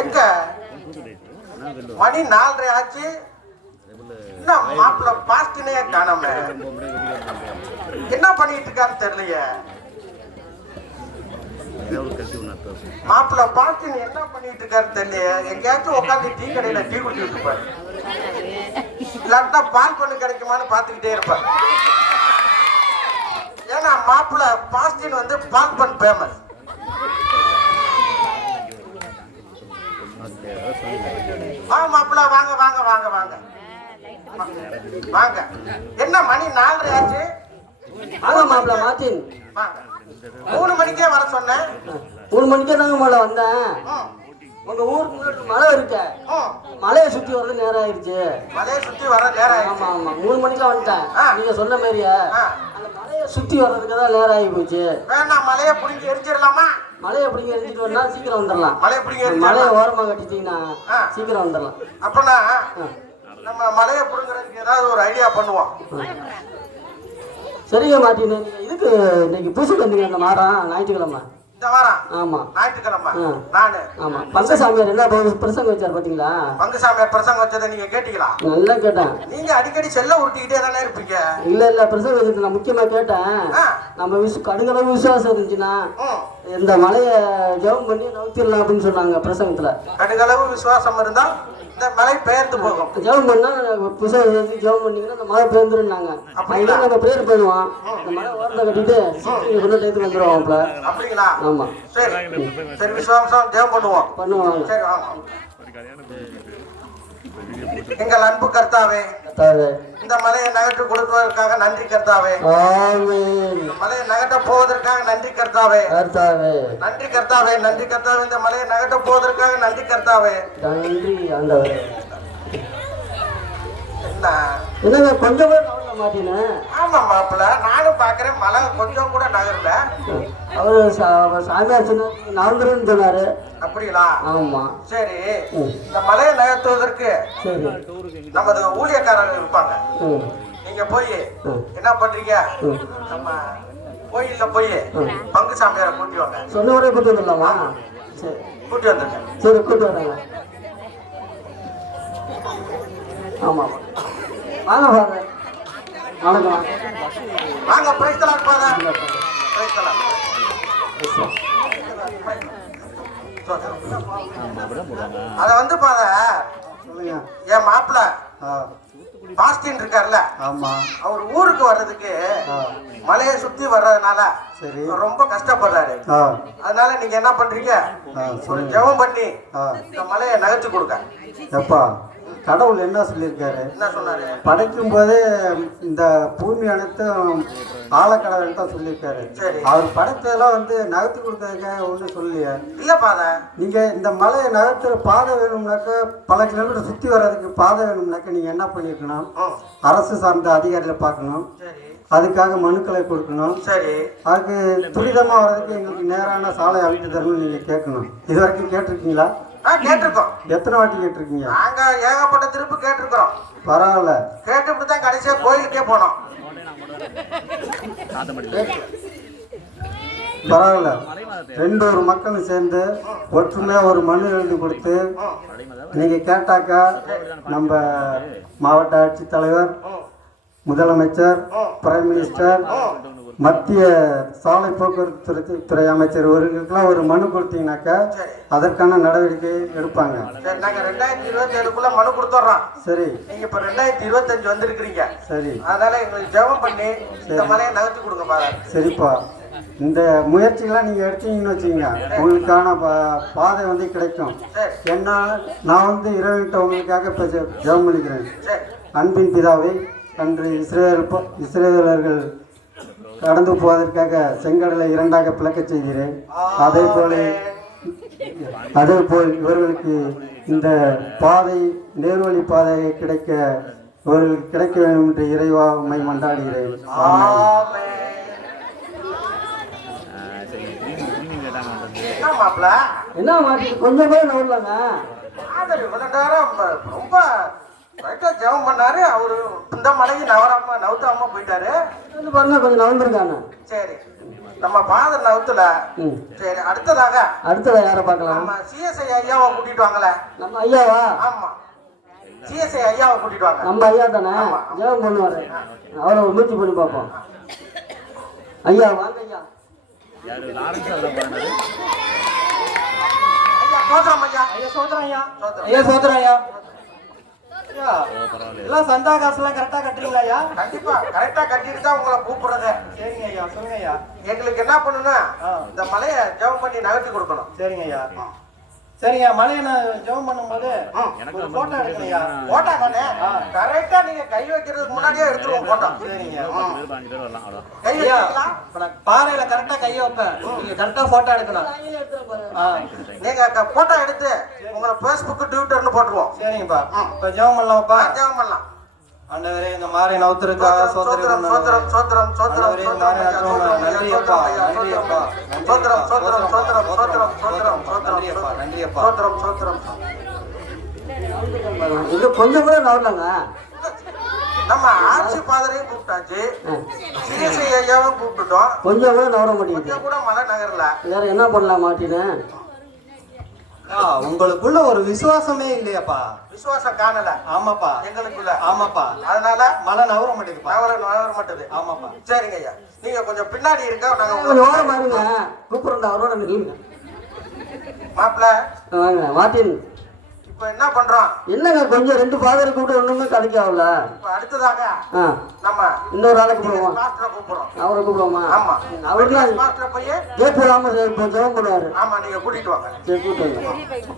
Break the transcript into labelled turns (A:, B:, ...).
A: எங்க? மணி நாலரை ஆச்சு. என்ன மாப்பிள்ள பாஸ்டினே காணாம? என்ன பண்ணிட்டு இருக்கான்னு தெரியலையே. மாப்பிள்ள பாஸ்டின் என்ன பண்ணிட்டு இருக்காரு தெரியலையே. எங்கேயாச்சும் உட்காந்து டீ கடையில டீ குடிச்சிட்டு இருப்பாரு. இல்லாட்டா பால் பண்ணு கிடைக்குமான்னு பார்த்துக்கிட்டே இருப்பார். ஏன்னா மாப்பிள்ள பாஸ்டின் வந்து பால் பன் ஃபேமஸ் வாங்க மாப்பிள்ள வாங்க வாங்க வாங்க வாங்க. வாங்க. என்ன மணி நாலரை ஆச்சு?
B: ஆமா மாப்பிள்ள மார்ட்டின்
A: வாங்க. மூணு மணிக்கே வர சொன்னேன்.
B: மூணு மணிக்கே தாங்க மேல வந்தேன். உங்க ஊருக்கு முன்னாடி மலை இருக்க. மலையை சுத்தி வர்றது நேரம் ஆயிடுச்சு
A: மலையை சுத்தி வர நேரம்
B: ஆமா ஆமா. மூணு மணிக்கு வந்துட்டேன். நீங்க சொன்ன மாதிரியே. சுத்தி வர்றதுக்கு தான் நேரம் ஆகி போச்சு.
A: வேணாம் மலையை பிடிங்கி எரிஞ்சிடலாமா?
B: மலையை பிடிங்க எரிஞ்சிட்டு வந்தா சீக்கிரம் வந்துடலாம்
A: மலையை பிடிங்கி
B: மலையை
A: எரிஞ்சிடலாம்
B: ஓரமா கட்டிட்டீங்கன்னா. சீக்கிரம் வந்துடலாம்
A: அப்பனா. நம்ம மலையை பிடுங்குறதுக்கு ஏதாவது ஒரு ஐடியா பண்ணுவோம்.
B: சரிங்க மார்ட்டின் நீங்க இதுக்கு இன்னைக்கு பூசை வந்தீங்க அந்த மாறம் ஞாயிற்றுக்கிழமை.
A: இந்த வாரம்
B: ஆமா.
A: ஞாயிற்றுக்கிழமை. நானு
B: ஆமா. பங்கசாமியார் என்ன பிரசங்கம் வச்சார் பாத்தீங்களா?
A: பங்குசாமியார் பிரசங்கம் வச்சதை நீங்க கேட்டீங்களா?
B: நல்லா கேட்டேன்.
A: நீங்க அடிக்கடி செல்ல உருட்டிக்கிட்டே தானே இருப்பீங்க?
B: இல்ல இல்ல. பிரசவ வச்சது நான் முக்கியமா கேட்டேன். நம்ம விசு கடுகளவு விசுவாசம் இருந்துச்சுன்னா. இந்த மலையை ஜெபம் பண்ணி நவுத்திடலாம் அப்படின்னு சொன்னாங்க பிரசங்கத்துல.
A: கடுகளவு விசுவாசம் இருந்தால் இந்த மலை பெயர்ந்து போகும்.
B: ஜெபம் பண்ணா புதுசாக ஜெபம் பண்ணீங்கன்னா இந்த மழை பேர்ந்துருந்தாங்க அப்படின்னா நம்ம பிரேயர் பண்ணுவோம் இந்த மழை ஓரத்தை கட்டிட்டு கொண்டு டேத்து வந்துடுவோம் அப்பல
A: அப்படிங்களா?
B: ஆமா.
A: சரி. சரி விசுவாசம் ஜெபம் பண்ணுவோம்.
B: பண்ணுவாங்க
A: சரி எங்கள் அன்பு கர்த்தாவே. இந்த மலையை நகர்த்தி கொடுப்பதற்காக நன்றி கர்த்தாவே. மலையை நகட்ட போவதற்காக நன்றி கர்த்தாவே.
B: கர்த்தாவே.
A: நன்றி கர்த்தாவே நன்றி கர்த்தாவே இந்த மலையை நகட்ட போவதற்காக நன்றி கர்த்தாவே.
B: நன்றி ஆண்டவரே.
A: என்ன?
B: கொஞ்சம் மாட்டேனேன்
A: ஆமா மாப்பிள்ள நானும் பாக்குறேன் மலை கொஞ்சம் கூட நகரல.
B: அவரு சாமியார் சொன்னார் சொன்னாரு.
A: அப்படிங்களா?
B: ஆமா.
A: சரி. இந்த மலையை நகர்த்துவதற்கு நமது ஊழியக்காரர்கள் இருப்பாங்க. நீங்க போய். என்ன பண்றீங்க. நம்ம கோயில்ல போய் பங்கு சாமியாரை கூட்டி வாங்க.
B: சொன்ன உடனே கூட்டு வந்துடலாமா? சரி.
A: கூட்டி வந்துருங்க
B: சரி கூட்டு வராங்க ஆமா. வாங்க வாங்க. வணக்கம்
A: வாங்க பிரைஸ்தலாம் பாதா பிரைஸ்தலாம் அத வந்து பாத
B: சொல்லுங்க
A: என் மாப்பிள்ள பாஸ்டின் இருக்கார்ல
B: ஆமா
A: அவர் ஊருக்கு வர்றதுக்கு மலையை சுத்தி வர்றதுனால
B: சரி
A: ரொம்ப கஷ்டப்படுறாரு அதனால நீங்க என்ன பண்றீங்க ஒரு ஜெபம் பண்ணி இந்த மலையை நகர்த்தி கொடுங்க
C: எப்பா கடவுள் என்ன சொல்லியிருக்காரு?
A: என்ன சொன்னாரு?
C: படைக்கும் போதே இந்த பூமி அனைத்தும் ஆழக்கடவுள் தான் சொல்லியிருக்காரு. அவர் படைத்ததெல்லாம் வந்து நகர்த்தி கொடுத்ததுக்காக ஒன்றும் சொல்லலையே.
A: இல்ல பாத
C: நீங்க இந்த மலையை நகர்த்துற பாதை வேணும்னாக்க பல கிலோமீட்டர் சுத்தி வர்றதுக்கு பாதை வேணும்னாக்க நீங்க என்ன பண்ணிருக்கணும் அரசு சார்ந்த அதிகாரிகளை பார்க்கணும். அதுக்காக மனுக்களை கொடுக்கணும்.
A: சரி.
C: அதுக்கு துரிதமா வர்றதுக்கு எங்களுக்கு நேரான சாலை அமைத்து தரணும்னு நீங்க கேட்கணும். இது வரைக்கும் கேட்டிருக்கீங்களா?
A: கேட்டிருக்கோம்.
C: எத்தனை வாட்டி கேட்டிருக்கீங்க?
A: நாங்க ஏகப்பட்ட திருப்பு கேட்டிருக்கிறோம்
C: பரவாயில்ல.
A: கேட்டுவிட்டு தான் கடைசியா கோயிலுக்கே போனோம்.
C: பரவாயில்ல. ரெண்டு ஒரு மக்களும் சேர்ந்து ஒற்றுமையாக ஒரு மனு எழுதி கொடுத்து நீங்கள் கேட்டாக்கா நம்ம மாவட்ட ஆட்சித்தலைவர் முதலமைச்சர் பிரைம் மினிஸ்டர் மத்திய சாலை போக்குவரத்து துறை துறை அமைச்சர் இவர்களுக்கெல்லாம் ஒரு மனு கொடுத்தீங்கன்னாக்கா அதற்கான நடவடிக்கை எடுப்பாங்க.
A: சரி நாங்க ரெண்டாயிரத்தி இருபத்தி ஏழுக்குள்ள மனு கொடுத்துட்றோம்
C: சரி.
A: நீங்க இப்ப ரெண்டாயிரத்தி இருபத்தஞ்சு வந்திருக்கிறீங்க.
C: சரி.
A: அதனால எங்களுக்கு ஜெபம் பண்ணி இந்த மலையை நகர்த்தி கொடுங்க பாரு
C: சரிப்பா. இந்த முயற்சிகள்லாம் நீங்கள் எடுத்தீங்கன்னு வச்சுக்கோங்க. உங்களுக்கான பா- பாதை வந்து கிடைக்கும். ஏன்னா நான் வந்து இறைவன்கிட்ட உங்களுக்காக இப்போ ஜெபம் பண்ணிக்கிறேன். அன்பின் பிதாவை அன்று இஸ்ரேல் இஸ்ரேலர்கள் கடந்து போவதற்காக செங்கடலை இரண்டாக பிளக்கச் செய்கிறேன். அதே போல அதே போல் இவர்களுக்கு இந்த பாதை நேர்வழி பாதை கிடைக்க இவர்களுக்கு கிடைக்க வேண்டும் என்று இறைவா உம்மை மன்றாடுகிறேன்.
A: என்ன
B: கொஞ்சம் கூட
A: ப- ரொம்ப ஜெபம் பண்ணாரு. அவரு இந்த மலைக்கு நவராம நவுத்தாம போயிட்டாரு.
B: வந்து பாருங்க கொஞ்சம் நவந்துருக்காங்க
A: சரி. நம்ம பாதர் நவுத்துல
B: ம்.
A: சரி அடுத்ததாக
B: அடுத்ததை யாரை பார்க்கலாம்?
A: நம்ம சிஎஸ்ஐ ஐயாவை கூட்டிட்டு வாங்கல
B: நம்ம ஐயாவா?
A: ஆமா. சிஎஸ்ஐ ஐயாவை கூட்டிட்டு வாங்க.
B: நம்ம ஐயா தானே? ஜெபம் பண்ணுவாரு. அவரை ஒரு முயற்சி பண்ணி பார்ப்போம். ஐயா வாங்க ஐயா.
A: ஐயா சோதரம் ஐயா.
D: ஐயா சோதரம் ஐயா. ஐயா சோதரம் ஐயா. எல்லாம் சந்தா காசுலாம் கரெக்டா கட்டுறீங்களா ஐயா?
A: கண்டிப்பா. கரெக்டா கட்டிட்டு தான் உங்களை கூப்பிடுறது
D: சரிங்க ஐயா சொல்லுங்க ஐயா.
A: எங்களுக்கு என்ன பண்ணணும்
D: ஆ.
A: இந்த மலையை ஜெபம் பண்ணி நகர்த்தி கொடுக்கணும்.
D: சரிங்க ஐயா. சரிங்க மலையை நான் ஜெபம் பண்ணும்போது
E: எனக்கு
D: போட்டோ எடுக்கணும். ஐயா
A: போட்டா தானே கரெக்டா நீங்க கை வைக்கிறதுக்கு முன்னாடியே எடுத்துருவோம் போட்டோ
D: சரிங்க.
A: கை
D: ஐயா
A: வைக்கலாம்
D: பாறையில கரெக்டா கையை வைப்பேன். நீங்க கரெக்டா போட்டோ எடுக்கணும். ஆ.
A: நீங்க போட்டோ எடுத்து உங்களை பேஸ்புக் ட்விட்டர்னு போட்டுருவோம்.
D: சரிங்கப்பா. இப்ப ஜெபம் பண்ணலாமாப்பா?
A: ஜெபம் பண்ணலாம்.
D: ஆண்டவரே இந்த மாதிரி
A: சோத்திரம்
D: ஆண்டவரே, இந்த மாதிரி நவுத்திரம் நன்றி அப்பா நன்றி அப்பா
A: சோத்திரம் சோத்திரம் சோத்திரம் சோத்திரம் சோத்திரம்
D: நன்றி அப்பா நன்றி அப்பா
A: சோத்திரம் சோத்திரம்
B: இது கொஞ்சம் கூட நவரலங்க
A: நம்ம ஆட்சி பாதரையும் கூப்பிட்டாச்சு. சிஎஸ்ஐ ஐயாவும் கூப்பிட்டுட்டோம்.
B: கொஞ்சம் கூட நவர மாட்டேங்குது.
A: கொஞ்சம் கூட மலை நகரல.
B: வேற என்ன பண்ணலாம் மாட்டினேன்?
D: உங்களுக்குள்ள ஒரு விசுவாசமே இல்லையாப்பா.
A: விசுவாசம் காணல.
D: ஆமாப்பா.
A: எங்களுக்குள்ள.
D: ஆமாப்பா.
A: அதனால
D: மழை நவர மாட்டேங்குதுப்பா.
A: நகர நகர மாட்டது.
D: ஆமாப்பா.
A: சரிங்க ஐயா. நீங்க கொஞ்சம் பின்னாடி இருக்க நாங்க
B: ஓரம் பாருங்க கூப்பிடுறா அவரோட நில்லுங்க.
A: மாப்பிள்ள
B: வாங்க மார்ட்டின்
A: இப்ப என்ன பண்றோம்?
B: என்னங்க கொஞ்சம் ரெண்டு ஃபாதர் கூப்பிட்டு ஒண்ணுமே கிடைக்காதுல்ல
A: இப்ப அடுத்ததாக
B: ஆ.
A: நம்ம
B: இன்னொரு ஆளை கூப்பிடுவோம்?
A: மாஸ்டரை கூப்பிடுறோம்.
B: அவரை கூப்பிடுவோமா?
A: ஆமா.
B: அவருலாம்
A: மாஸ்டர் போய்
B: இல்லாம இப்போ ஜெபம் பண்ணுவாரு.
A: ஆமா நீங்க கூட்டிட்டு வாங்க.
B: சரி கூப்பிட்டு வாங்க.